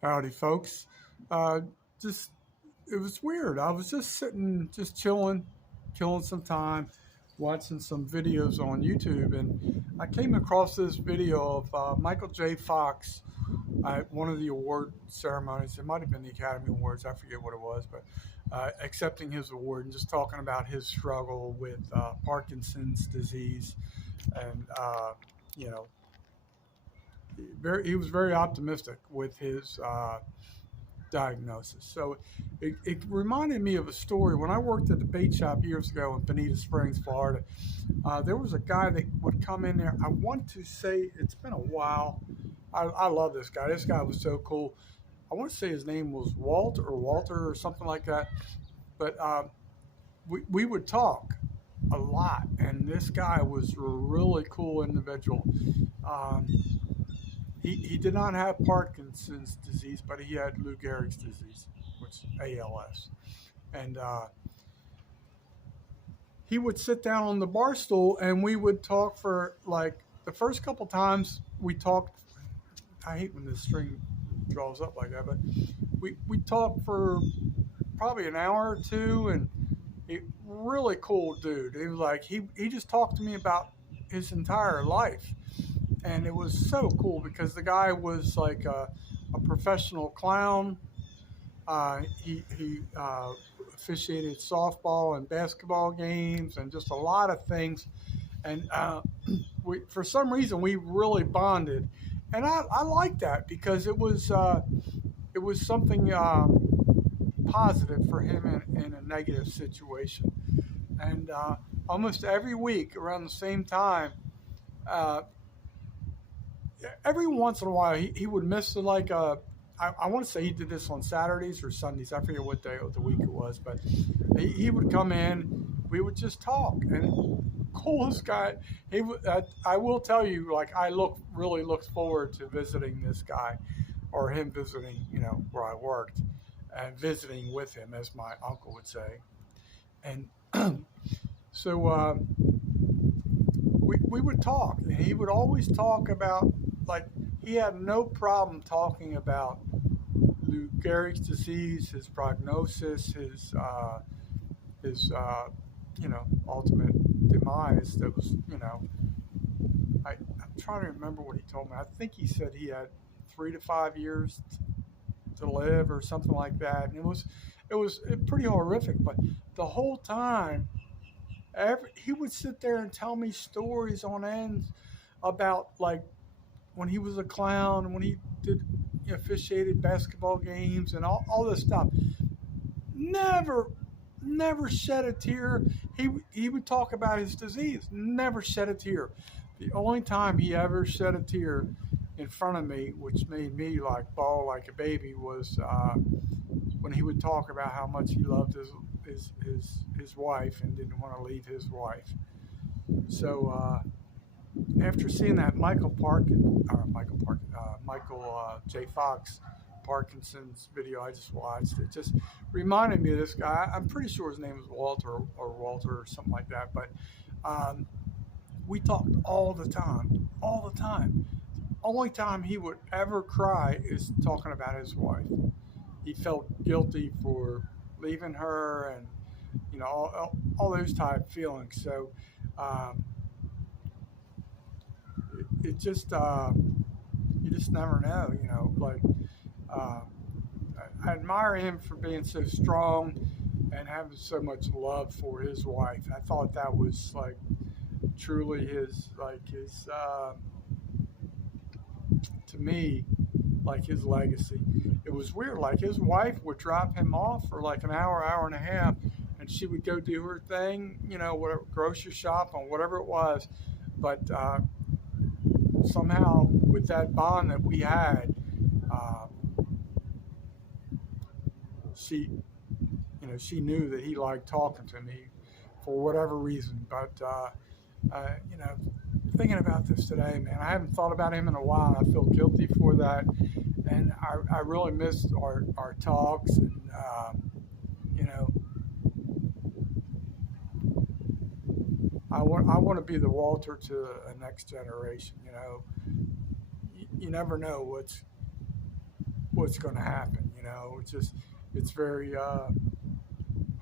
Howdy, folks. Uh, just it was weird. I was just sitting, just chilling, killing some time, watching some videos on YouTube, and I came across this video of Michael J. Fox at one of the award ceremonies. It might have been the Academy Awards. I forget what it was, but accepting his award and just talking about his struggle with Parkinson's disease, and you know, he was very optimistic with his diagnosis. So it reminded me of a story. When I worked at the bait shop years ago in Bonita Springs, Florida, there was a guy that would come in there. I want to say it's been a while. I love this guy. This guy was so cool. I want to say his name was Walter or something like that. But we would talk a lot, and this guy was a really cool individual. Um, he did not have Parkinson's disease, but he had Lou Gehrig's disease, which is ALS. And he would sit down on the bar stool, and we would talk for like the first couple times we talked. I hate when the string draws up like that, but we talked for probably an hour or two, and he really cool dude. He was like he just talked to me about his entire life, and it was so cool because the guy was like a professional clown. He officiated softball and basketball games and just a lot of things. And for some reason we really bonded, and I like that because it was something positive for him in a negative situation. And almost every week around the same time, uh, every once in a while he would miss like I want to say he did this on Saturdays or Sundays. I forget what day of the week it was, but he would come in. We would just talk, and coolest guy. I will tell you, like really look forward to visiting this guy, or him visiting, where I worked, and visiting with him, as my uncle would say. And so we would talk, and he would always talk about, like, he had no problem talking about Lou Gehrig's disease, his prognosis, his ultimate demise. That was, I'm trying to remember what he told me. I think he said he had 3 to 5 years to live or something like that. And it was pretty horrific. But the whole time, he would sit there and tell me stories on end about, like, when he was a clown, when he did officiated basketball games and all this stuff. Never, never shed a tear. He would talk about his disease. Never shed a tear. The only time he ever shed a tear in front of me, which made me like bawl like a baby, was when he would talk about how much he loved his wife and didn't want to leave his wife. So after seeing that Michael J. Fox Parkinson's video I just watched, it just reminded me of this guy. I'm pretty sure his name was Walter or something like that. But um, we talked all the time, all the time. Only time he would ever cry is talking about his wife. He felt guilty for leaving her, and all those type feelings. So um, it just you just never know, like uh, I admire him for being so strong and having so much love for his wife. I thought that was like truly his to me, like his legacy. It was weird. Like his wife would drop him off for like an hour and a half, and she would go do her thing, whatever, grocery shop or whatever it was. But somehow, with that bond that we had, uh, she, she knew that he liked talking to me for whatever reason. But you know, thinking about this today, man, I haven't thought about him in a while. I feel guilty for that, and I really miss our talks. And you know, I want to be the Walter to a next generation. You never know what's going to happen. It's very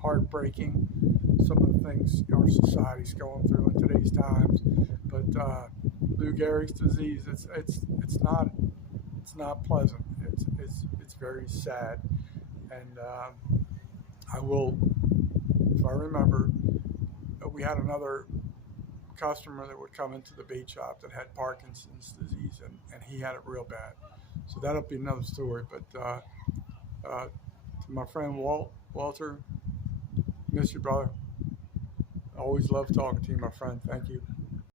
heartbreaking, some of the things our society's going through in today's times. But Lou Gehrig's disease, it's not pleasant. It's very sad. And I will, if I remember, we had another customer that would come into the bait shop that had Parkinson's disease, and he had it real bad. So that'll be another story. But to my friend Walter, miss you, brother. Always love talking to you, my friend. Thank you.